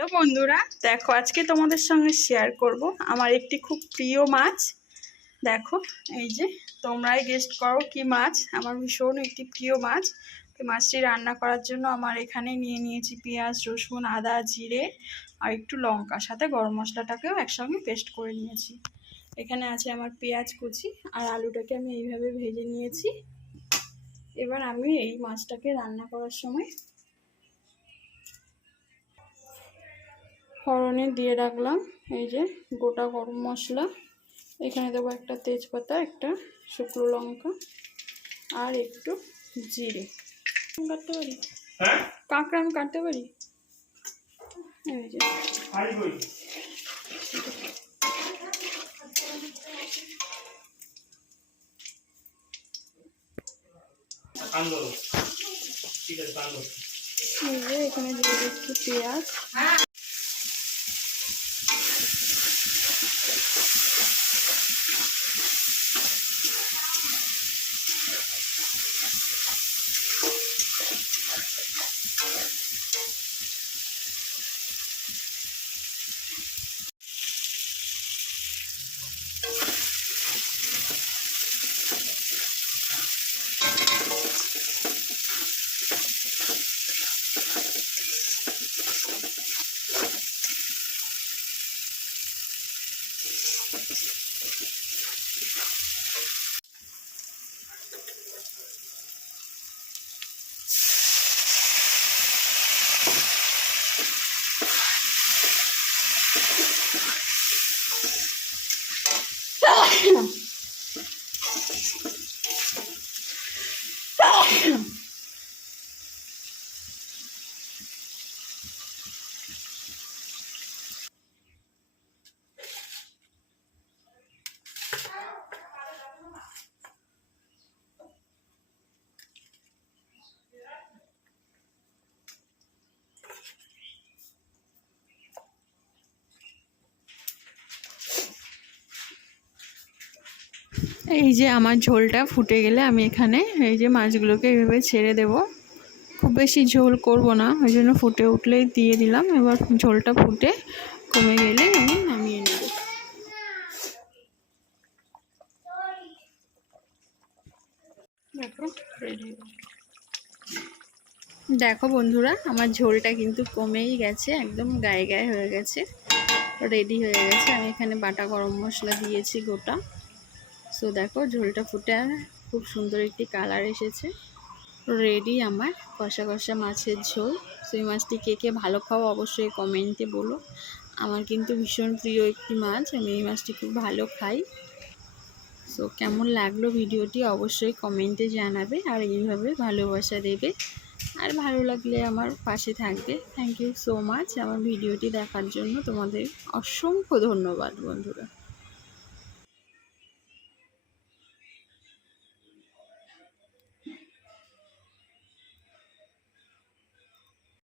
Hello বন্ধুরা, দেখো আজকে তোমাদের সঙ্গে শেয়ার করব আমার একটি খুব প্রিয় মাছ। দেখো এই যে তোমরাই গেস্ট করো কি মাছ। আমার ভীষণ একটি প্রিয় মাছ। তো মাছটি রান্না করার জন্য আমার এখানে নিয়ে নিয়েছি পেঁয়াজ, রসুন, আদা, জিরে আর একটু লঙ্কা, সাথে গরম মশলাটাকেও একসঙ্গে পেস্ট করে নিয়েছি। এখানে আছে আমার পেঁয়াজ কুচি আর আলুটাকে আমি এইভাবে ভেজে নিয়েছি। এবার আমি এই মাছটাকে রান্না করার সময় ফোড়নে দিয়ে রাখলাম এই যে গোটা গরম মশলা। এখানে দেবো একটা তেজপাতা, একটা শুকনো লঙ্কা আর একটু জিরে। কাটতে পারি কাঁকড়া, আমি কাটতে পারি। এই যে এখানে দিয়ে দিচ্ছি পেঁয়াজ। এই যে আমার ঝোলটা ফুটে গেলে আমি এখানে এই যে মাছগুলোকে এভাবে ছেড়ে দেব। খুব বেশি ঝোল করব না, ওই জন্য ফুটে উঠলেই দিয়ে দিলাম। এবার ঝোলটা ফুটে কমে গেলে আমি নামিয়ে নেব। দেখো বন্ধুরা, আমার ঝোলটা কিন্তু কমেই গেছে, একদম গায়ে গায়ে হয়ে গেছে, রেডি হয়ে গেছে। আমি এখানে বাটা গরম মশলা দিয়েছি গোটা। সো দেখো ঝোলটা ফুটে খুব সুন্দর একটি কালার এসেছে। রেডি আমার কষা কষা মাছের ঝোল। সো এই মাছটি কে কে ভালো খাও অবশ্যই কমেন্টে বলো। আমার কিন্তু ভীষণ প্রিয় একটি মাছ, আমি এই মাছটি খুব ভালো খাই। সো কেমন লাগলো ভিডিওটি অবশ্যই কমেন্টে জানাবে, আর এইভাবে ভালোবাসা দেবে, আর ভালো লাগলে আমার পাশে থাকবে। থ্যাংক ইউ সো মাচ আমার ভিডিওটি দেখার জন্য। তোমাদের অসংখ্য ধন্যবাদ বন্ধুরা।